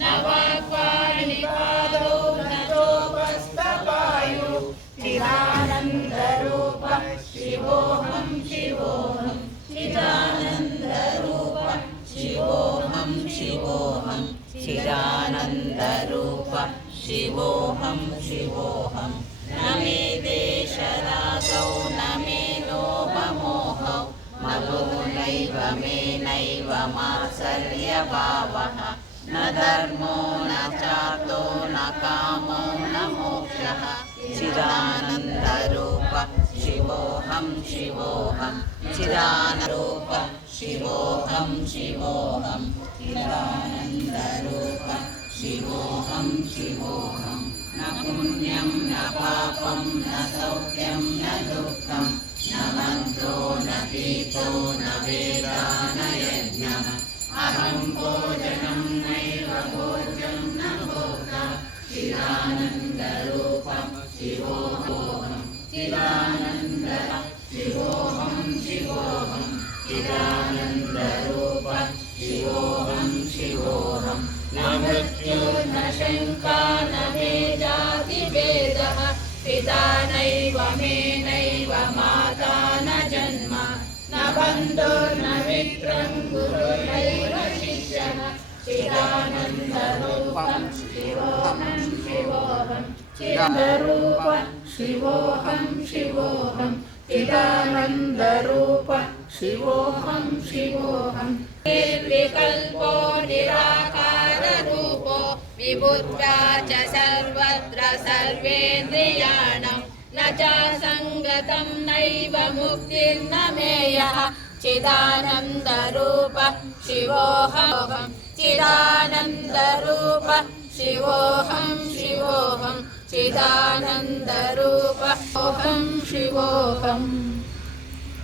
न वाक्पाणिपादौ न चोपस्थपायु चिदानन्दरूप शिवोऽहं शिवोऽहं चिदानन्दरूप शिवोऽहं शिवोऽहं चिदानन्दरूप शिवोऽहं शिवोऽहं न मे देशरागौ न मे लोभमोहौ मनो नैव मे नैव मात्सर्यभावः न धर्मो न चार्थो न कामो न मोक्षः चिदानन्दरूप शिवोऽहं शिवोऽहं चिदानन्दरूप शिवोऽहं शिवोऽहं चिदानन्दरूप शिवोऽहं शिवोऽहं न पुण्यं न पापं न सौख्यं न दुःखं न मन्त्रो न गीतो न वेदा न यज्ञः अहं भोजनं नैव भोज्यं न भोक्ता चिदानन्दरूपं शिवोऽहं चिदानन्दः शिवोऽहं शिवोऽहं चिदानन्दरूप शिवोऽहं शिवोऽहं न मृत्यु न शङ्का न मे जातिभेदः पिता नैव मे नैव माता न जन्म न बन्धुर्न मित्रं गुरुर्नैव शिष्यः चिदानन्दरूपं शिवोऽहं शिवोऽहं चिदानन्दरूप शिवोऽहं शिवोऽहं चिदानन्दरूप शिवोऽहं शिवोऽहं निर्विकल्पो निराकाररूपो विभुत्वा च सर्वत्र सर्वेन्द्रियाणां न च सङ्गतं नैव मुक्तिर्न मेयः चिदानन्दरूप शिवोऽहं चिदानन्दरूप शिवोऽहं शिवोऽहं चिदानन्दरूप अहं शिवोऽहम्।